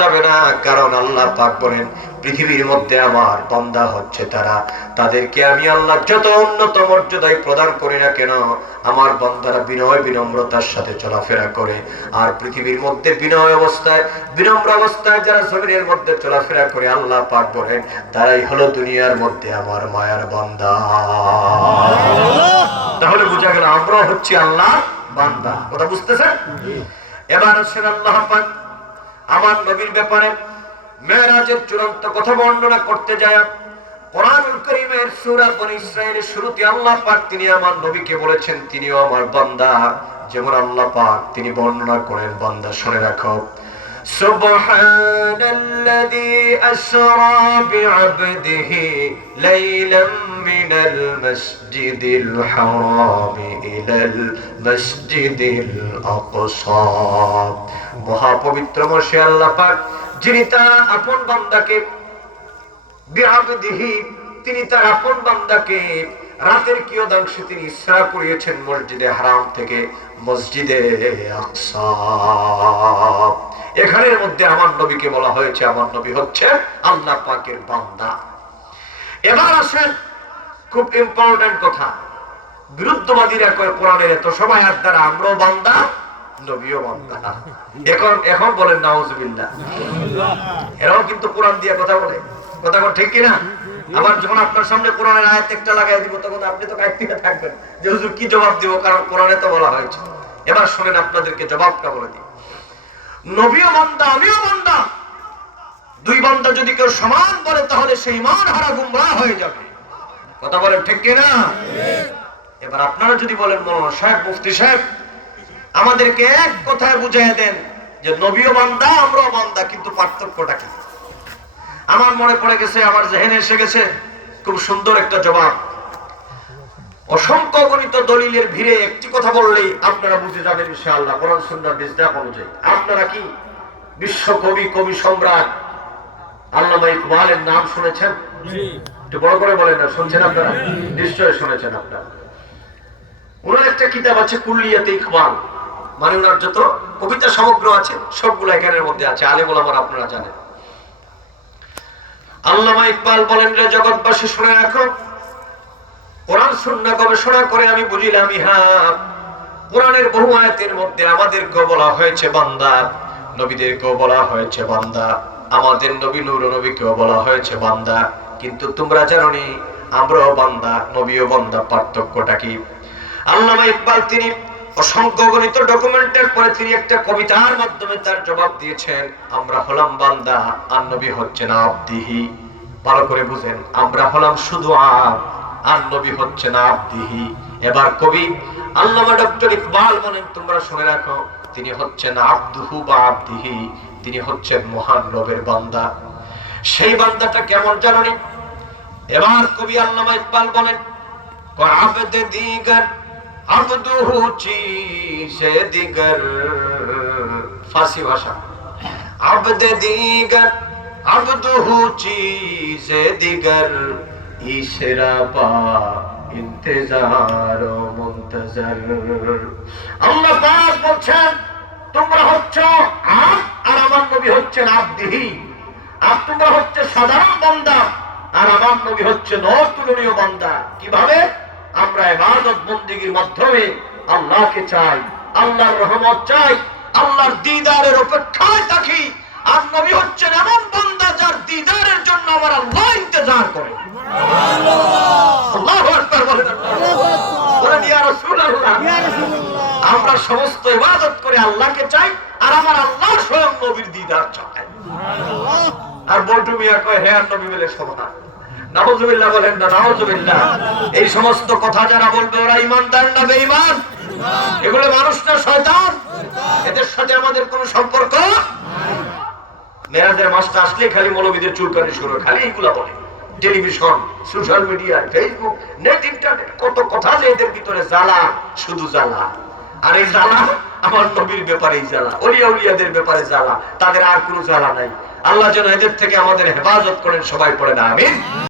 যাবে না, কারণ আল্লাহ পাক বলেন পৃথিবীর মধ্যে আমার বান্দা হচ্ছে তারা, তাদেরকে আমি আল্লাহ যত উন্নত মর্যাদায় প্রদান করি না কেন, আমার বান্দারা বিনয় বিনম্রতার সাথে চলাফেরা করে। আর পৃথিবীর মধ্যে বিনয় অবস্থায় বিনম্র অবস্থায় যারা জমিনের মধ্যে চলাফেরা করে, আল্লাহ পাক বলেন তারাই হলো দুনিয়ার মধ্যে আমার মায়ার বান্দা। তাহলে বোঝা গেল আমরা হচ্ছি আল্লাহর বান্দা। কথা বুঝতেছেন? এবার আসেন আল্লাহ পাক আমার নবীর ব্যাপারে মেরাজের চূড়ান্ত কথা বর্ণনা করতে যায়। কোরআনুল কারীমের সূরা বনী ইসরাঈলের শুরুতে আল্লাহ পাক তিনি আমার নবীকে বলেছেন তিনিও আমার বান্দা। যেমন আল্লাহ পাক তিনি বর্ণনা করেন, বান্দা শুনে রাখো, সুবহানাল্লাযী আসরা বিআবদিহি লাইলাম মিনাল মাসজিদিল হারাম ইলাল মাসজিদিল আকসা। মহাপবিত্র মশে আল্লাহ পাক যিনি তার আপন বান্দাকে বিআবদিহি তিনি তার আপন বান্দাকে রাতের কিয়দাংশে তিনি ইসরা করিয়েছেন মসজিদে হারাম থেকে মসজিদে আকসা। এখানের মধ্যে আমার নবীকে বলা হয়েছে আমার নবী হচ্ছে আল্লাহ পাকের বান্দা। এবার আসেন খুব ইম্পর্টেন্ট কথা, বিরুদ্ধবাদীরা কয় কোরআনের এত সবাই আর দ্বারা আমরাও বান্দা নবীও বান্দা। এখন বলেন নাউজুবিল্লাহ। এরাও কিন্তু কোরআন দিয়ে কথা বলে, কথা ঠিক কিনা? আবার যখন আপনার সামনে কোরআনের আয়াত একটা লাগাই দিব তখন আপনি তো কাইতে থাকবেন যে হুজুর কি জবাব দিব, কারণ কোরআনে তো বলা হয়েছে। এবার শুনেন আপনাদেরকে জবাবটা বলে দিই। নবীও বান্দা আমিও বান্দা, দুই বান্দা যদি কেউ সমান বলে তাহলে সেই ঈমান হারা গুমরাহ হয়ে যাবে। কথা বলেন ঠিক কিনা? এবার আপনারা যদি বলেন মাওলানা সাহেব, মুফতি সাহেব, আমাদেরকে এক কথায় বুঝিয়ে দেন যে নবীও বান্দা আমরাও বান্দা, কিন্তু পার্থক্যটা কি? আমার মনে পড়ে গেছে, আমার জেহেনে এসে গেছে খুব সুন্দর একটা জবাব। অসংখ্য গণিত দলিলের ভিড়ে একটি কথা বললেই আপনারা বুঝে যাবেন ইনশাআল্লাহ কোরআন সুন্নাহর মিসদাক অনুযায়ী। আপনারা কি বিশ্ব কবি কবি সম্রাট আল্লামা ইকবালের নাম শুনেছেন? একটু বড় করে বলেন না, শুনছেন আপনারা? নিশ্চয়ই শুনেছেন আপনারা। ওনার একটা কিতাব আছে কুল্লিয়াতে ইকবাল, মানে ওনার যত কবিতা সমগ্র আছে সবগুলো এখানের মধ্যে আছে। আলেম ওলামারা আপনারা জানেন। আল্লামা ইকবাল বলেন, রে জগৎবাসী শুনে রাখো, কোরআন সুন্নাহ গবেষণা করে আমি বুঝিলাম কোরআনের বহু আয়াতের মধ্যে আমাদেরকেও বলা হয়েছে বান্দা, নবীদেরকেও বলা হয়েছে বান্দা, আমাদের নবী নূর নবীকেও বলা হয়েছে বান্দা। কিন্তু তোমরা জানো নি আমরাও বান্দা নবীও বান্দা, পার্থক্যটা কি? আল্লামা ইকবাল তিনি অসংখ্য গণিত ডকুমেন্টের পরে তিনি একটা কবিতার মাধ্যমে তার জবাব দিয়েছেন, আমরা হলাম বান্দা আর নবী হচ্ছেন আবদিহি। ভালো করে বুঝেন, আমরা হলাম শুধু আর নবী হচ্ছেন আবদিহি। এবার কবি আল্লামা ডক্টর ইকবাল বলেন, তোমরা শুনে রাখো, তিনি হচ্ছেন আবদুহু বা আবদিহি, তিনি হচ্ছেন মহান রবের বান্দা। সেই বান্দাটা কেমন জানো নি? এবার কবি আল্লামা ইকবাল বলেন, আবদ দিগার আবদুহু চীজে দিগার, ফার্সি ভাষা, আবদ দিগার আবদুহু চীজে দিগার, ইশরা পা ইন্তজার ও মুনতাজার। আল্লাহ পাক বলছেন তোমরা হচ্ছো আর আমার নবী হচ্ছেন আবদিহি। আর তোমরা হচ্ছে সাধারণ বান্দা আর আমার নবী হচ্ছে অতুলনীয় বান্দা। কিভাবে? আমরা ইবাদত বন্দেগীর মাধ্যমে আল্লাহকে চাই, আল্লাহর রহমত চাই, আল্লাহর দিদারের অপেক্ষায় থাকি। আর নবী হচ্ছেন এমন বান্দা যার দিদারের জন্য আমার আল্লাহ ইন্তজার করে। আল্লাহু আকবার বলেন, বলেন ইয়া রাসূলুল্লাহ। আমরা সমস্ত ইবাদত করে আল্লাহকে চাই আর আমার আল্লাহ স্বয়ং নবীর দিদার চায়। আর বল্টু মিয়া কয় হে আর নবী বলে সমান। নাউজুবিল্লাহ বলেন না, নাউজুবিল্লাহ। এই সমস্ত কথা যারা বলবে ওরা ঈমানদার না বেঈমান? এগুলো মানুষ না শয়তান? এদের সাথে আমাদের কোনো সম্পর্ক নাই। মেরাজের মাসটা আসলে খালি মৌলবীদের চুলকানি শুরু, খালি এইগুলা বলে। Television, social media, Facebook, net, internet, কত কথা যে এদের ভিতরে জ্বালা, শুধু জ্বালা। আর এই জ্বালা আমার নবীর ব্যাপারেই জ্বালা, ওলিয়া উলিয়াদের ব্যাপারে জ্বালা, তাদের আর কোনো জ্বালা নাই। আল্লাহ যেন এদের থেকে আমাদের হেফাজত করেন। সবাই পড়েন আমিন।